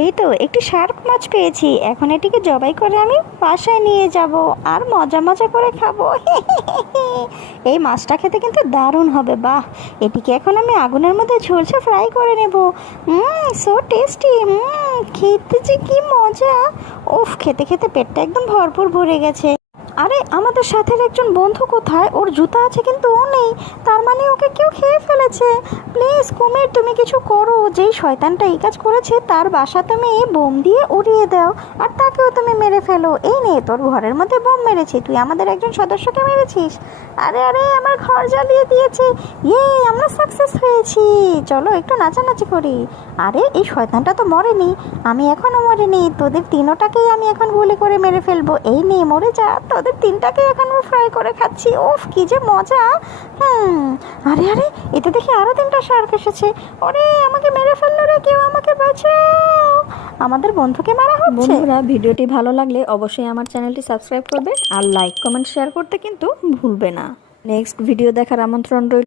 এই তো একটি শার্ক মাছ পেয়েছি, এখন এটিকে জবাই করে আমি বাসায় নিয়ে যাব আর মজা মজা করে খাবো। এই মাছটা খেতে কিন্তু দারুণ হবে। বাহ, এটিকে এখন আমি আগুনের মধ্যে ঝলসে ফ্রাই করে নেব। So tasty. খেতে যে কি মজা। উফ, খেতে খেতে পেটটা একদম ভরপুর ভরে গেছে। আরে আমাদের সাথে একজন বন্ধু কোথায়? ওর জুতা আছে কিন্তু ও নেই, তার মানে ওকে কেউ খেয়ে ফেলেছে। প্লিজ কুমির, তুমি কিছু করো। যেই শয়তানটা এই কাজ করেছে তার বাসা তুমি বোম দিয়ে উড়িয়ে দাও আর তাকেও তুমি মেরে ফেলো। এই নে, তোর ঘরের মধ্যে বোম মেরেছি, তুই আমাদের একজন সদস্যকে মেরেছিস। আরে আরে, আমার ঘর জ্বালিয়ে দিয়েছে। ইয়ে, আমরা সাকসেস হয়েছি। চলো একটু নাচানাচি করি। আরে এই শয়তানটা তো মরেনি, আমি এখনও মরিনি। তোদের তিনোটাকেই আমি এখন গুলি করে মেরে ফেলবো। এই নে, মরে যা। তোদের তিনটাকে এখন আমি ফ্রাই করে খাচ্ছি। ওফ, কি যে মজা। আরে আরে, এতে দেখি আরও তিনটা শার্ক এসেছে। ওরে, আমাকে মেরে ফেললো রে, কেউ আমাকে বাঁচাও। আমাদের বন্ধুকে মারা হচ্ছে। বন্ধুরা, ভিডিওটি ভালো লাগলে অবশ্যই আমার চ্যানেলটি সাবস্ক্রাইব করবে আর লাইক কমেন্ট শেয়ার করতে কিন্তু ভুলবে না। নেক্সট ভিডিও দেখার আমন্ত্রণ রইল।